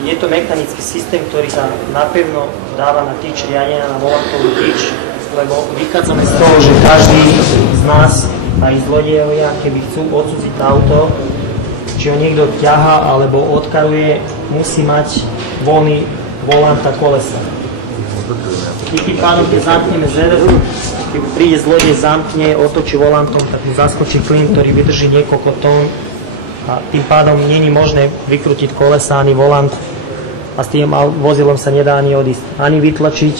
Je to mechanický systém, ktorý sa napevno dáva na tyč riadenia, na volantovú tyč, lebo vychádzame z toho, že každý z nás, aj zlodejovia, keby chcú odsúziť auto, či ho niekto ťahá alebo odkaruje, musí mať voľný volant a kolesa. I tým pádom, keď zamkneme ZR, keď príde zlodej, zamkne, otočí volantom, tak mu zaskočí klin, ktorý vydrží niekoľko tón a tým pádom nie je možné vykrútiť kolesa ani volant a s tým vozidlom sa nedá ani odísť, ani vytlačiť,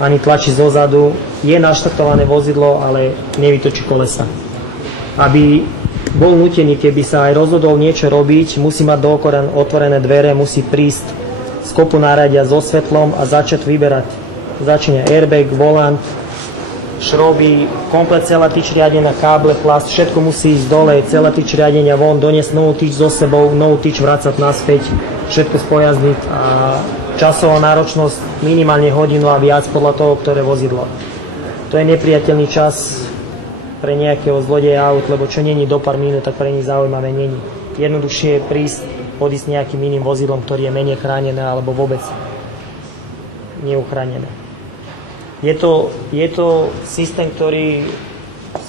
ani tlačiť zozadu. Je naštartované vozidlo, ale nevytočí kolesa. Aby bol nútený, keby sa aj rozhodol niečo robiť, musí mať dookola otvorené dvere, musí prísť z kopu náradia so svetlom a začať vyberať. Začne airbag, volant, šroby, komplet celá tyč riadenia, káble, plast, všetko musí ísť dole, celá tyč riadenia von, doniesť novú tyč so sebou, novú tyč vracať naspäť, všetko spojazniť a časová náročnosť minimálne hodinu a viac podľa toho, ktoré vozidlo. To je nepriateľný čas pre nejakého zlodeja aut, lebo čo není do pár minút, tak pre nich zaujímavé není. Jednoduchšie je prísť, odísť nejakým iným vozidlom, ktorý je menej chránené alebo vôbec neuchránené. Je to systém, ktorý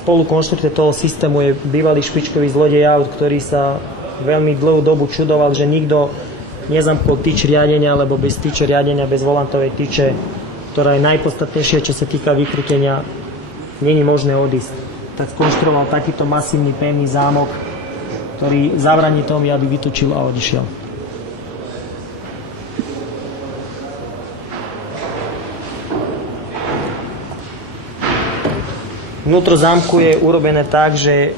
spolu konštruktor toho systému je bývalý špičkový zlodej aut, ktorý sa veľmi dlhú dobu čudoval, že nikto nezamkol tyč riadenia, alebo bez tyče riadenia, bez volantovej tyče, ktorá je najpodstatnejšia, čo sa týka vykrútenia, není možné odísť. Tak skonštruoval takýto masívny pevný zámok, ktorý zabraní tomu, aby vytočil a odišiel. Vnútro zámku je urobené tak, že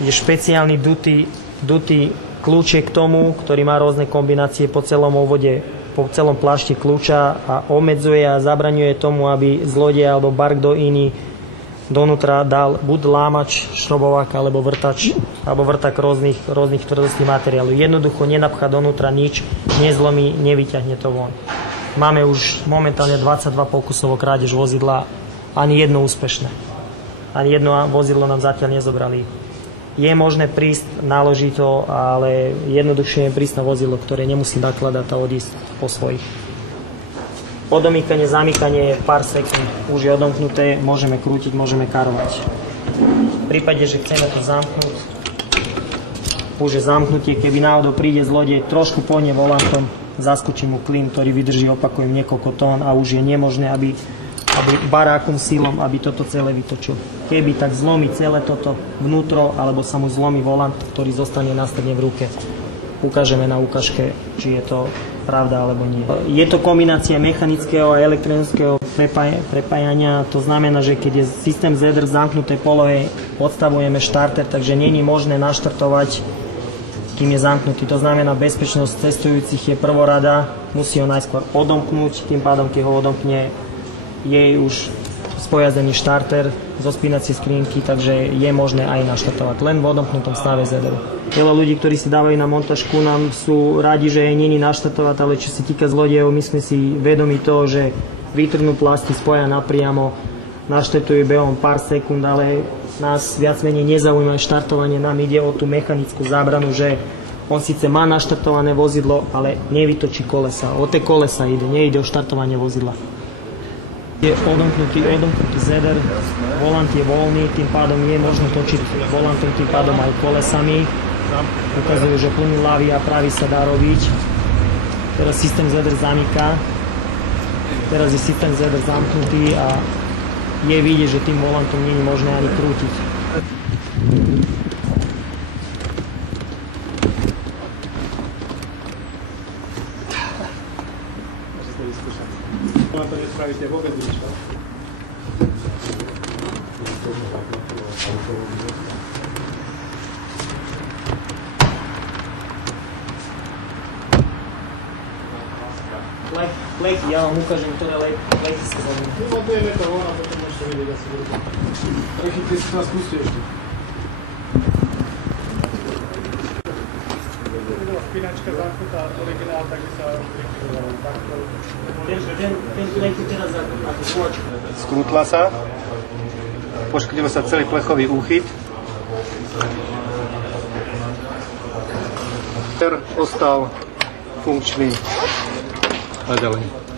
je špeciálny dutý kľúček k tomu, ktorý má rôzne kombinácie po celom obvode, po celom plášti kľúča a obmedzuje a zabraňuje tomu, aby zlodej alebo barkdo iný donútra dal buď lámač, šrobovák alebo vrtak rôznych tvrdostí materiálu. Jednoducho nenapchá donútra nič, nezlomí, nevyťahne to von. Máme už momentálne 22 pokusov o krádež vozidla, ani jedno úspešné. Ani jedno vozidlo nám zatiaľ nezobrali. Je možné prísť, naložiť to, ale jednoduchšie je prísť na vozidlo, ktoré nemusí nakladať a odísť po svojich. Odomýkanie, zamykanie je pár sekúnd. Už je odomknuté, môžeme krútiť, môžeme karovať. V prípade, že chceme to zamknúť, už je zamknutie. Keby náhodou príde zlodej, trošku pohne volantom, zaskočí mu klin, ktorý vydrží, opakujem, niekoľko tón a už je nemožné, aby barákom silom, aby toto celé vytočil. Keby tak zlomí celé toto vnútro, alebo sa mu zlomí volant, ktorý zostane následne v ruke. Ukážeme na ukážke, či je to pravda alebo nie. Je to kombinácia mechanického a elektronického prepájania. To znamená, že keď je systém ZR v zamknutej polohe, odstavujeme štarter, takže nie je možné naštartovať, kým je zamknutý. To znamená, bezpečnosť cestujúcich je prvorada, musí ho najskôr odomknúť, tým pádom, keď ho odomkne, je už spojazdený štarter zo spínacej skrinky, takže je možné aj naštartovať len v odomknutom stave ZR. Veľa ľudí, ktorí si dávajú na montážku, nám sú radi, že je není naštartovať, ale čo sa týka zlodejov, my sme si vedomi toho, že výtrhnú plasty spoja napriamo, naštartujú behom pár sekúnd, ale nás viac menej nezaujíma štartovanie, nám ide o tú mechanickú zábranu, že on síce má naštartované vozidlo, ale nevytočí kolesa. O tie kolesa ide, nejde o štartovanie vozidla. Je odomknutý ZR, volant je voľný, tým pádom je možné točiť volantom, tým pádom aj kolesami. Ukazujú, že plný ľavý a pravý sa dá robiť. Teraz systém ZR zamyká. Teraz je systém ZR zamknutý a je vidieť, že tým volantom nie je možné ani krútiť. Na to nespravíte vôbec nič. Pleky, ja vám ukážem, ktoré pleky sa zaujímajú. Montujeme to von a potom môžete vidieť asi v ruku. Prechytli si nás pustí ešte. Spínačka zamknutá, originál, tak by sa prikryvala takto. Ten pleky teraz ako kôčka. Skrútla sa, poškodil sa celý plechový úchyt. Ostal funkčný a ďalej.